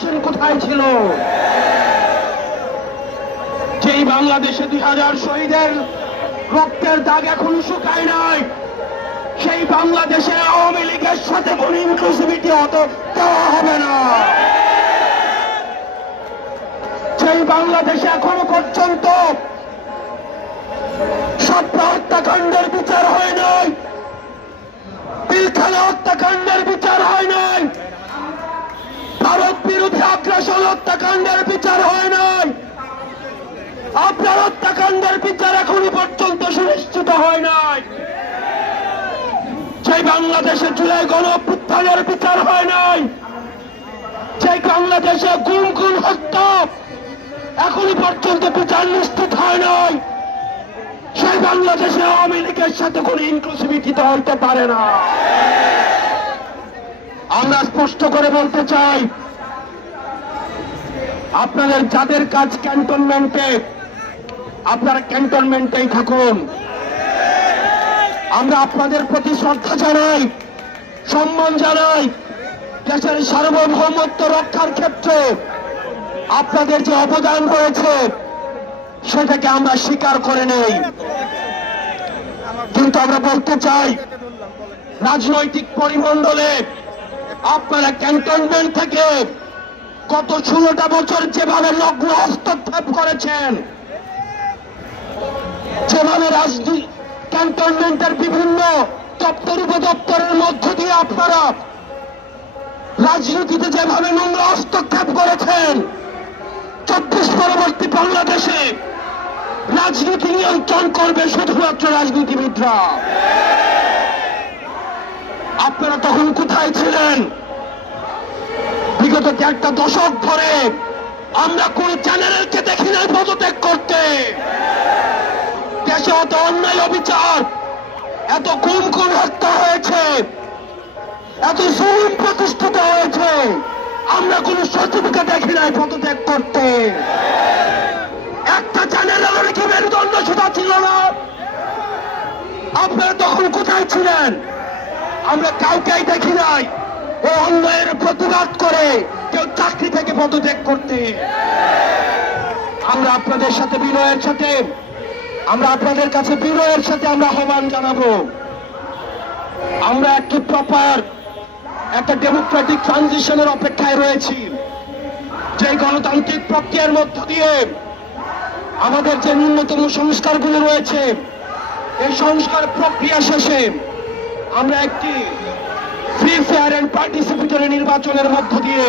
কোথায় ছিল? যেই বাংলাদেশে 2000 শহীদের রক্তের দাগ এখনো শুকায় নাই, সেই বাংলাদেশে আওয়ামী লীগের সাথে কোন ইনক্লুসিভিটি দেওয়া হবে না। সেই বাংলাদেশে এখনো পর্যন্ত সাপ্তাহ হত্যাকাণ্ডের বিচার হয় নাই, পিলখানা হত্যাকাণ্ডের বিচার হয় নাই, ভারত বিরোধী আগ্রাসন হত্যাকাণ্ডের বিচার হয় নাই, আপনার হত্যাকাণ্ডের বিচার এখনো পর্যন্ত সুনিশ্চিত হয় নাই। সেই বাংলাদেশে জুলাই গণঅভ্যুত্থানের বিচার হয় নাই, সেই বাংলাদেশে গুম হত্যা এখনো পর্যন্ত বিচার নিশ্চিত হয় নাই, সেই বাংলাদেশে আওয়ামী লীগের সাথে কোন ইনক্লুসিভিটি হইতে পারে না। আমরা স্পষ্ট করে বলতে চাই, আপনাদের যাদের কাজ ক্যান্টনমেন্টে, আপনারা ক্যান্টনমেন্টেই থাকুন। আমরা আপনাদের প্রতি শ্রদ্ধা জানাই, সম্মান জানাই। দেশের সার্বভৌমত্ব রক্ষার ক্ষেত্রে আপনাদের যে অবদান রয়েছে সেটাকে আমরা স্বীকার করে নেই, কিন্তু আমরা বলতে চাই, রাজনৈতিক পরিমণ্ডলে আপনারা ক্যান্টনমেন্ট থেকে গত 16টা বছর যেভাবে লগ্ন হস্তক্ষেপ করেছেন, যেভাবে ক্যান্টনমেন্টের বিভিন্ন দপ্তর উপদপ্তরের মধ্য দিয়ে আপনারা রাজনীতিতে যেভাবে নোংরা হস্তক্ষেপ করেছেন, 24 পরবর্তী বাংলাদেশে রাজনীতি নিয়ন্ত্রণ করবে শুধুমাত্র রাজনীতিবিদরা। আপনারা তখন কোথায় ছিলেন? বিগত 1 দশক ধরে আমরা কোন চ্যানেলকে দেখি নাই পদত্যাগ করতে। দেশে এত অন্যায় অবিচার, এত খুন হত্যা হয়েছে, এত জুলুম প্রতিষ্ঠিত হয়েছে, আমরা কোন সচিবকে দেখি নাই পদত্যাগ করতে। একটা চ্যানেলের কি মেরুদণ্ড সেটা ছিল না? আপনারা তখন কোথায় ছিলেন? আমরা কাউকেই দেখি নাই ও অন্যায়ের প্রতিবাদ করে কেউ চাকরি থেকে পদত্যাগ করতে। আমরা আপনাদের সাথে বিনয়ের সাথে, আমরা আপনাদের কাছে বিনয়ের সাথে আমরা আহ্বান জানাবো, আমরা একটি প্রপার একটা ডেমোক্রেটিক ট্রানজিশনের অপেক্ষায় রয়েছি, যে গণতান্ত্রিক প্রক্রিয়ার মধ্য দিয়ে আমাদের যে ন্যূনতম সংস্কারগুলো রয়েছে, এই সংস্কার প্রক্রিয়া শেষে আমরা একটি ফ্রি, ফেয়ার এন্ড পার্টিসিপেটরি নির্বাচনের মধ্য দিয়ে